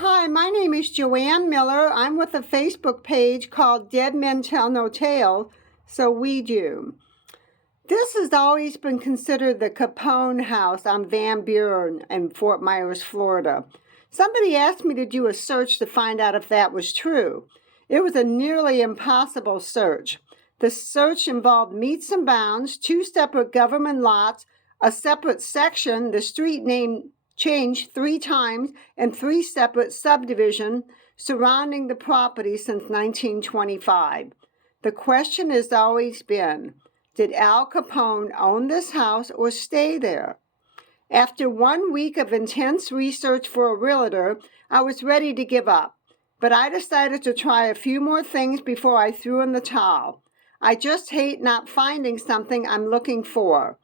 Hi, my name is Joanne Miller. I'm with a Facebook page called Dead Men Tell No Tales, so we do. This has always been considered the Capone House on Van Buren in Fort Myers, Florida. Somebody asked me to do a search to find out if that was true. It was a nearly impossible search. The search involved meets and bounds, two separate government lots, a separate section, the street name changed 3 times, and 3 separate subdivisions surrounding the property since 1925. The question has always been, did Al Capone own this house or stay there? After 1 week of intense research for a realtor, I was ready to give up, but I decided to try a few more things before I threw in the towel. I just hate not finding something I'm looking for.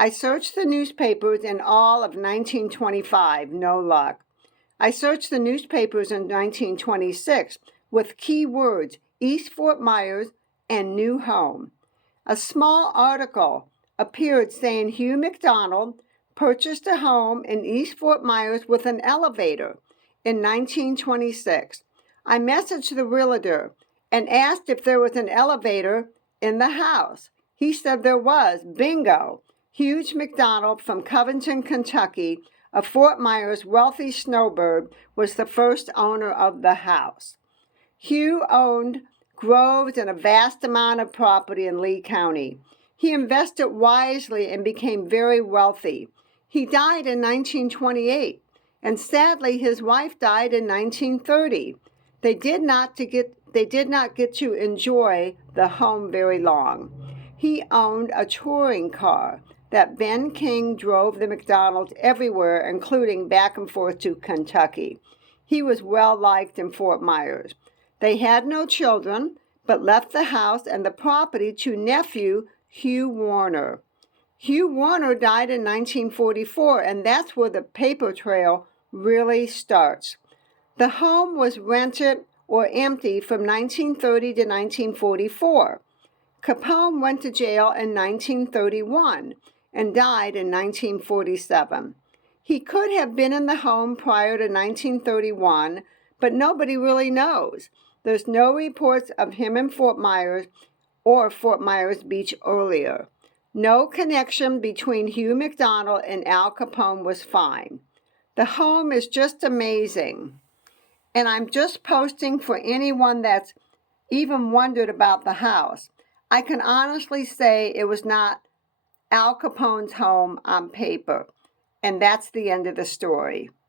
I searched the newspapers in all of 1925, no luck. I searched the newspapers in 1926 with key words East Fort Myers and new home. A small article appeared saying Hugh McDonald purchased a home in East Fort Myers with an elevator in 1926. I messaged the realtor and asked if there was an elevator in the house. He said there was. Bingo! Hugh McDonald from Covington, Kentucky, a Fort Myers wealthy snowbird, was the first owner of the house. Hugh owned groves and a vast amount of property in Lee County. He invested wisely and became very wealthy. He died in 1928, and sadly his wife died in 1930. They did not get to enjoy the home very long. He owned a touring car that Ben King drove the McDonald's everywhere, including back and forth to Kentucky. He was well liked in Fort Myers. They had no children, but left the house and the property to nephew Hugh Warner. Hugh Warner died in 1944, and that's where the paper trail really starts. The home was rented or empty from 1930 to 1944. Capone went to jail in 1931 and died in 1947. He could have been in the home prior to 1931, but nobody really knows. There's no reports of him in Fort Myers or Fort Myers Beach earlier. No connection between Hugh McDonald and Al Capone was found. The home is just amazing. And I'm just posting for anyone that's even wondered about the house. I can honestly say it was not Al Capone's home on paper. And that's the end of the story.